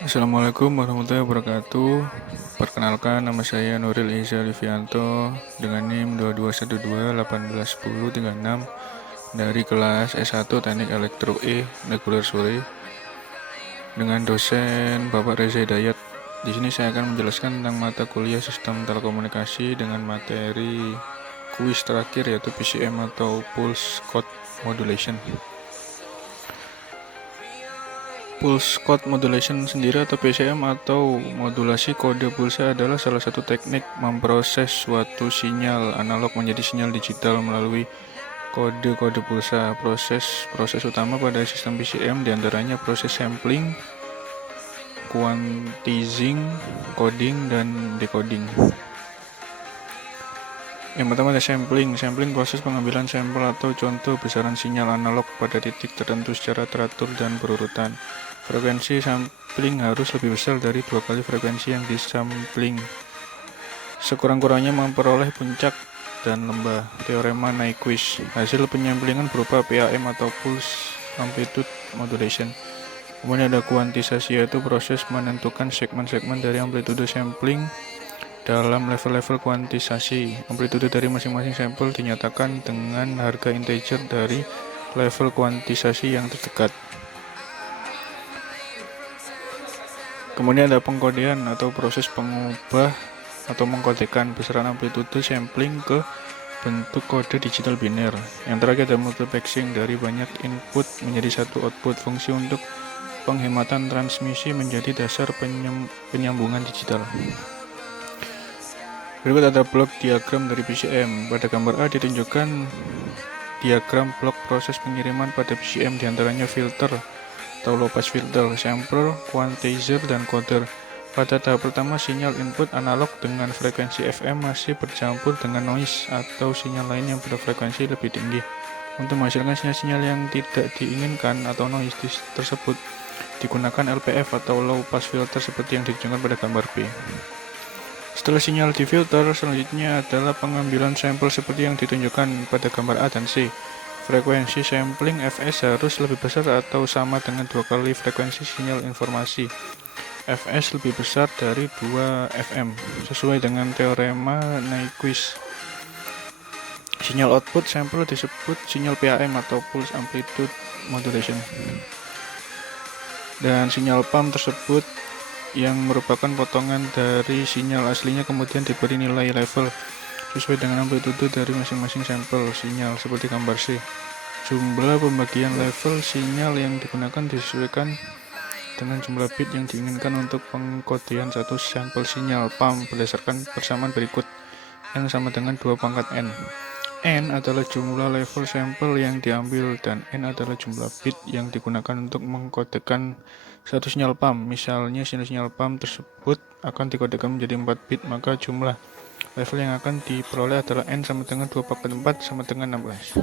Assalamualaikum warahmatullahi wabarakatuh. Perkenalkan, nama saya Nuril Iza Livianto dengan NIM 2212181036 dari kelas S1 Teknik Elektro E Reguler Sore dengan dosen Bapak Reza Hidayat. Di sini saya akan menjelaskan tentang mata kuliah Sistem Telekomunikasi dengan materi kuis terakhir yaitu PCM atau Pulse Code Modulation. Pulse Code Modulation sendiri atau PCM atau modulasi kode pulsa adalah salah satu teknik memproses suatu sinyal analog menjadi sinyal digital melalui kode-kode pulsa. Proses utama pada sistem PCM diantaranya proses sampling, quantizing, coding, dan decoding. Yang pertama ada sampling. Sampling proses pengambilan sampel atau contoh besaran sinyal analog pada titik tertentu secara teratur dan berurutan. Frekuensi sampling harus lebih besar dari 2 kali frekuensi yang disampling. Sekurang-kurangnya memperoleh puncak dan lembah. Teorema Nyquist. Hasil penyamplingan berupa PAM atau Pulse Amplitude Modulation. Kemudian ada kuantisasi, yaitu proses menentukan segmen-segmen dari amplitude sampling dalam level-level kuantisasi. Amplitude dari masing-masing sampel dinyatakan dengan harga integer dari level kuantisasi yang terdekat. Kemudian ada pengkodean atau proses pengubah atau mengkodekan besaran amplitude sampling ke bentuk kode digital biner. Yang terakhir ada multiplexing, dari banyak input menjadi satu output. Fungsi untuk penghematan transmisi menjadi dasar penyambungan digital. Berikut ada blok diagram dari PCM. Pada gambar A ditunjukkan diagram blok proses pengiriman pada PCM, diantaranya filter atau low pass filter, sampler, quantizer, dan coder. Pada tahap pertama, sinyal input analog dengan frekuensi FM masih bercampur dengan noise atau sinyal lain yang berfrekuensi lebih tinggi. Untuk menghasilkan sinyal-sinyal yang tidak diinginkan atau noise tersebut, digunakan LPF atau low pass filter seperti yang ditunjukkan pada gambar B. Setelah sinyal difilter, selanjutnya adalah pengambilan sampel seperti yang ditunjukkan pada gambar A dan C. Frekuensi sampling Fs harus lebih besar atau sama dengan 2 kali frekuensi sinyal informasi. Fs lebih besar dari 2 Fm, sesuai dengan teorema Nyquist. Sinyal output sampel disebut sinyal PAM atau Pulse Amplitude Modulation. Dan sinyal PAM tersebut yang merupakan potongan dari sinyal aslinya kemudian diberi nilai level sesuai dengan amplitude dari masing-masing sampel sinyal seperti gambar C. Jumlah pembagian level sinyal yang digunakan disesuaikan dengan jumlah bit yang diinginkan untuk pengkodean satu sampel sinyal PAM berdasarkan persamaan berikut. N sama dengan 2 pangkat N. N adalah jumlah level sampel yang diambil dan N adalah jumlah bit yang digunakan untuk mengkodekan satu sinyal PAM. Misalnya sinyal PAM tersebut akan dikodekan menjadi 4 bit, maka jumlah level yang akan diperoleh adalah N sama dengan 2 pangkat 4 sama dengan 16.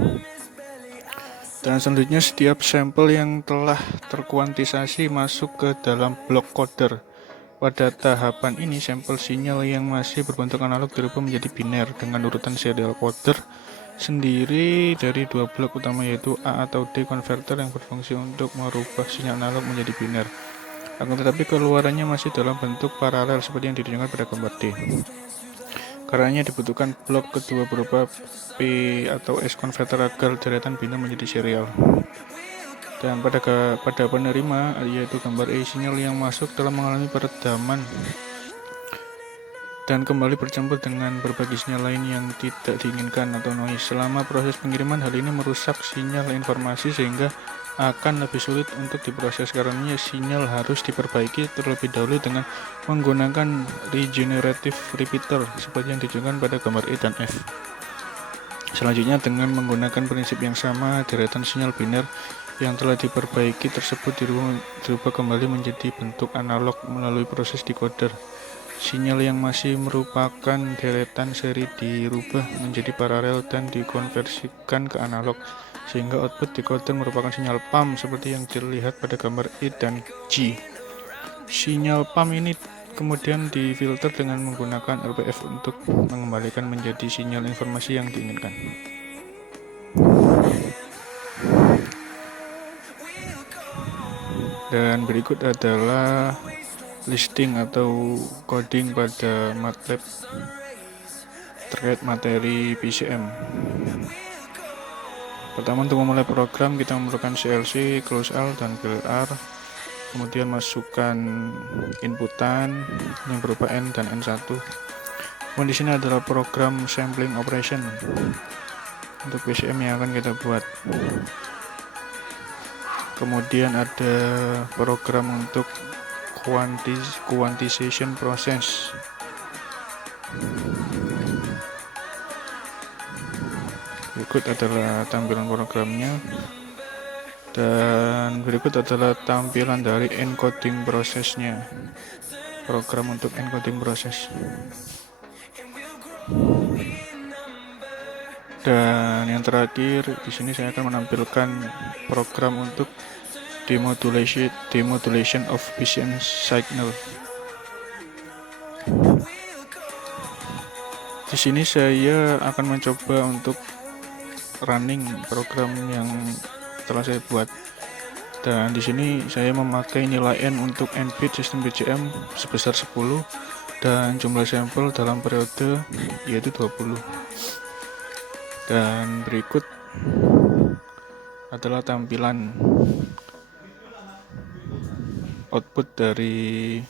Dan selanjutnya setiap sampel yang telah terkuantisasi masuk ke dalam blok coder. Pada tahapan ini, sampel sinyal yang masih berbentuk analog dirubah menjadi biner dengan urutan serial. Coder sendiri dari 2 blok utama, yaitu A atau D converter yang berfungsi untuk merubah sinyal analog menjadi biner. Akan tetapi keluarannya masih dalam bentuk paralel seperti yang ditunjukkan pada gambar D. Karenanya dibutuhkan blok kedua berupa P atau S converter agar deretan biner menjadi serial. Dan pada penerima, yaitu gambar E, sinyal yang masuk telah mengalami peredaman dan kembali bercampur dengan berbagai sinyal lain yang tidak diinginkan atau noise. Selama proses pengiriman, hal ini merusak sinyal informasi sehingga akan lebih sulit untuk diproses. Karenanya sinyal harus diperbaiki terlebih dahulu dengan menggunakan regenerative repeater seperti yang ditunjukkan pada gambar E dan F. Selanjutnya, dengan menggunakan prinsip yang sama, deretan sinyal biner yang telah diperbaiki tersebut dirubah kembali menjadi bentuk analog melalui proses decoder. Sinyal yang masih merupakan deretan seri dirubah menjadi paralel dan dikonversikan ke analog, sehingga output decoder merupakan sinyal PAM seperti yang terlihat pada gambar E dan G. Sinyal PAM ini kemudian difilter dengan menggunakan LPF untuk mengembalikan menjadi sinyal informasi yang diinginkan. Dan berikut adalah listing atau coding pada MATLAB terkait materi PCM. Pertama, untuk memulai program kita memerlukan CLC, close L, dan clear R. Kemudian masukkan inputan yang berupa N dan N1. Kemudian di sini adalah program sampling operation untuk PCM yang akan kita buat. Kemudian ada program untuk quantization process. Berikut adalah tampilan programnya, dan berikut adalah tampilan dari encoding prosesnya, program untuk encoding proses. Dan yang terakhir, di sini saya akan menampilkan program untuk demodulation of PCM signal. Di sini saya akan mencoba untuk running program yang telah saya buat, dan di sini saya memakai nilai N untuk N bit sistem PCM sebesar 10 dan jumlah sampel dalam periode yaitu 20. Dan berikut adalah tampilan output dari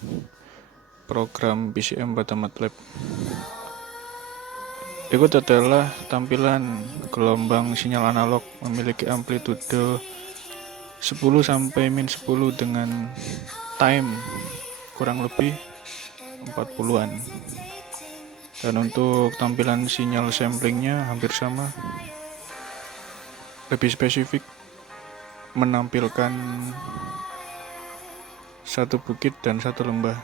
program PCM pada MATLAB. Berikut adalah tampilan gelombang sinyal analog memiliki amplitude 10 sampai min 10 dengan time kurang lebih 40-an. Dan untuk tampilan sinyal samplingnya hampir sama, lebih spesifik menampilkan satu bukit dan satu lembah.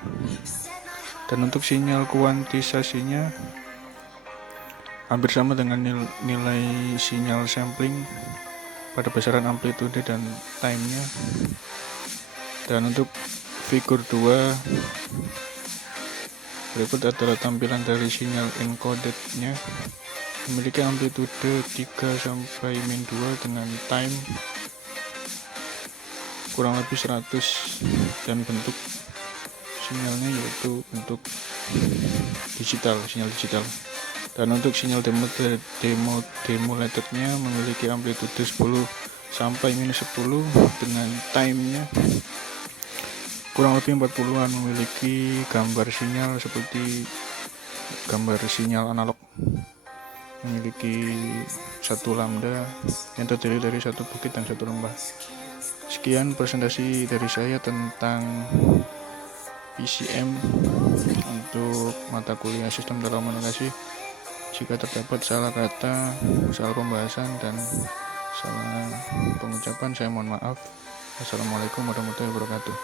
Dan untuk sinyal kuantisasinya hampir sama dengan nilai sinyal sampling pada besaran amplitude dan time-nya. Dan untuk figur 2, berikut adalah tampilan dari sinyal encoded-nya, memiliki amplitude 3 sampai min 2 dengan time kurang lebih 100, dan bentuk sinyalnya yaitu bentuk digital, sinyal digital. Dan untuk sinyal demodulatornya memiliki amplitude 10 sampai minus 10 dengan time-nya kurang lebih 40-an, memiliki gambar sinyal seperti gambar sinyal analog, memiliki satu lambda yang terdiri dari satu bukit dan satu lembah. Sekian presentasi dari saya tentang PCM untuk mata kuliah sistem telekomunikasi. Jika terdapat salah kata, salah pembahasan, dan salah pengucapan, saya mohon maaf. Assalamualaikum warahmatullahi wabarakatuh.